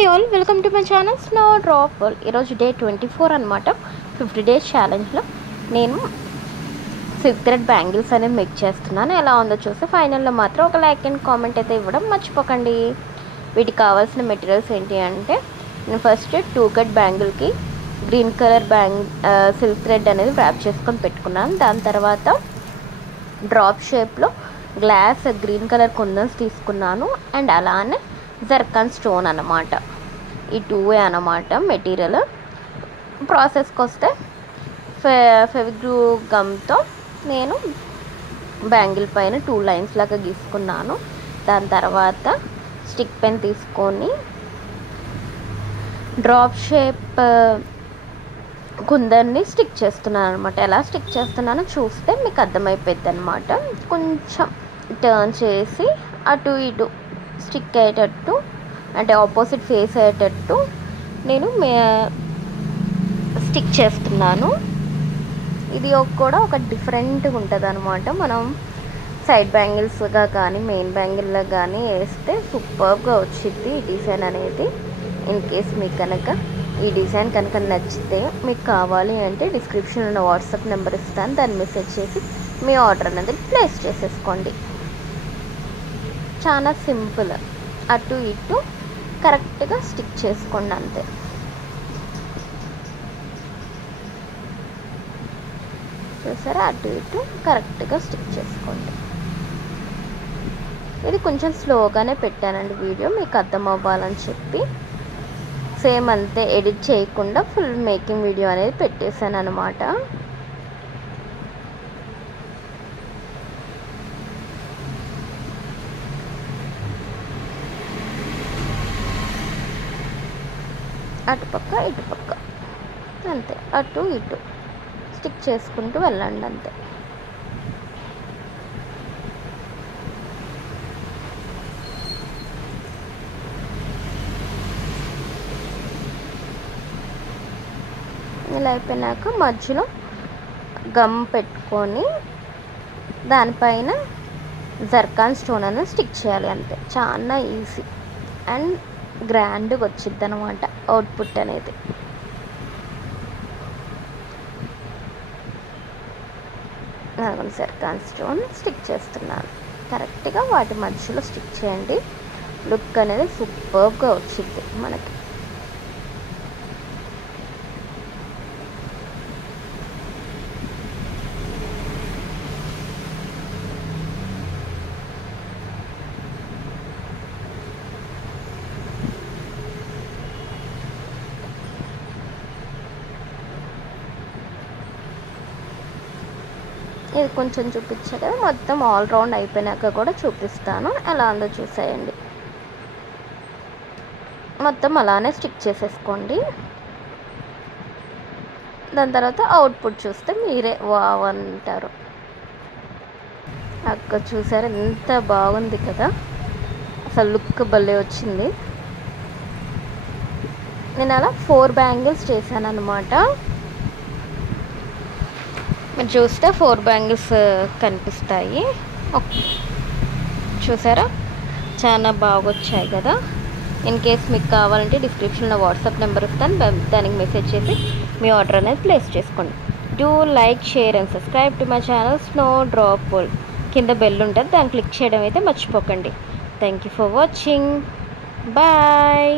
Hi all, welcome to my channel snow drop world. ఈరోజు day 24 అనమాట. 50 days ఛాలెంజ్లో నేను silk thread bangles అనేది make చేస్తున్నాను. ఎలా ఉందో చూస్తే ఫైనల్లో మాత్రం ఒక లైక్ అండ్ కామెంట్ అయితే ఇవ్వడం మర్చిపోకండి. వీటికి కావాల్సిన మెటీరియల్స్ ఏంటి అంటే, నేను ఫస్ట్ 2 కట్ బ్యాంగిల్కి గ్రీన్ కలర్ సిల్క్ థ్రెడ్ అనేది ర్యాప్ చేసుకొని పెట్టుకున్నాను. దాని తర్వాత డ్రాప్ షేప్లో గ్లాస్ గ్రీన్ కలర్ కుందన్స్ తీసుకున్నాను. అండ్ అలానే జర్కాన్ స్టోన్ అన్నమాట. ఈ 2 అన్నమాట మెటీరియల్. ప్రాసెస్కి వస్తే ఫెవిగ్లూ గమ్తో నేను బ్యాంగిల్ పైన 2 లైన్స్ లాగా గీసుకున్నాను. దాని తర్వాత స్టిక్ పెన్ తీసుకొని డ్రాప్ షేప్ కుందన్ని స్టిక్ చేస్తున్నాను అనమాట. ఎలా స్టిక్ చేస్తున్నానో చూస్తే మీకు అర్థమైపోద్ది అనమాట. కొంచెం టర్న్ చేసి అటు ఇటు స్టిక్ అయ్యేటట్టు, అంటే ఆపోజిట్ ఫేస్ అయ్యేటట్టు నేను స్టిక్ చేస్తున్నాను. ఇది కూడా ఒక డిఫరెంట్గా ఉంటుంది అనమాట. మనం సైడ్ బ్యాంగిల్స్గా కానీ మెయిన్ బ్యాంగిల్లో కానీ వేస్తే సూపర్గా వచ్చింది ఈ డిజైన్ అనేది. ఇన్ కేస్ మీకు కనుక ఈ డిజైన్ కనుక నచ్చితే, మీకు కావాలి అంటే డిస్క్రిప్షన్లో వాట్సాప్ నెంబర్ ఇస్తాను, దాన్ని మెసేజ్ చేసి మీ ఆర్డర్ అనేది ప్లేస్ చేసేసుకోండి. చాలా సింపుల్. అటు ఇటు కరెక్ట్గా స్టిక్ చేసుకోండి అంతే. చూసారా, అటు ఇటు కరెక్ట్గా స్టిక్ చేసుకోండి. ఇది కొంచెం స్లోగానే పెట్టానండి వీడియో, మీకు అర్థం అవ్వాలని చెప్పి. సేమ్ అంతే, ఎడిట్ చేయకుండా ఫుల్ మేకింగ్ వీడియో అనేది పెట్టేశాను అనమాట. అటుపక్క ఇటుపక్క అంతే, అటు ఇటు స్టిక్ చేసుకుంటూ వెళ్ళండి అంతే. ఇలా అయిపోయినాక మధ్యలో గమ్ పెట్టుకొని దానిపైన జర్కాన్ స్టోన్ అనేది స్టిక్ చేయాలి అంతే. చాలా ఈజీ అండ్ గ్రాండ్గా వచ్చింది అనమాట అవుట్పుట్ అనేది. జర్కాన్ స్టోన్ స్టిక్ చేస్తున్నాను. కరెక్ట్గా వాటి మధ్యలో స్టిక్ చేయండి. లుక్ అనేది సూపర్గా వచ్చింది మనకి. ఇది కొంచెం చూపించాక మొత్తం ఆల్ రౌండ్ అయిపోయినాక కూడా చూపిస్తాను. ఎలా ఉందో చూసేయండి. మొత్తం అలానే స్టిక్ చేసేసుకోండి. దాని తర్వాత అవుట్పుట్ చూస్తే మీరే వావ్ అంటారు. అక్కడ చూసారు ఎంత బాగుంది కదా, అసలు లుక్ భలే వచ్చింది. నేను అలా 4 బ్యాంగిల్స్ చేశాను అనమాట. మీరు చూస్తే 4 బ్యాంగిల్స్ కనిపిస్తాయి. చూసారా, చాలా బాగా వచ్చాయి కదా. ఇన్ కేస్ మీకు కావాలంటే డిస్క్రిప్షన్లో వాట్సాప్ నెంబర్ ఇస్తాను, దానికి మెసేజ్ చేసి మీ ఆర్డర్ అనేది ప్లేస్ చేసుకోండి. Do like, share and subscribe to my channel snow drop world. కింద బెల్ ఉంటుంది, దాన్ని క్లిక్ చేయడం అయితే మర్చిపోకండి. Thank you for watching. Bye.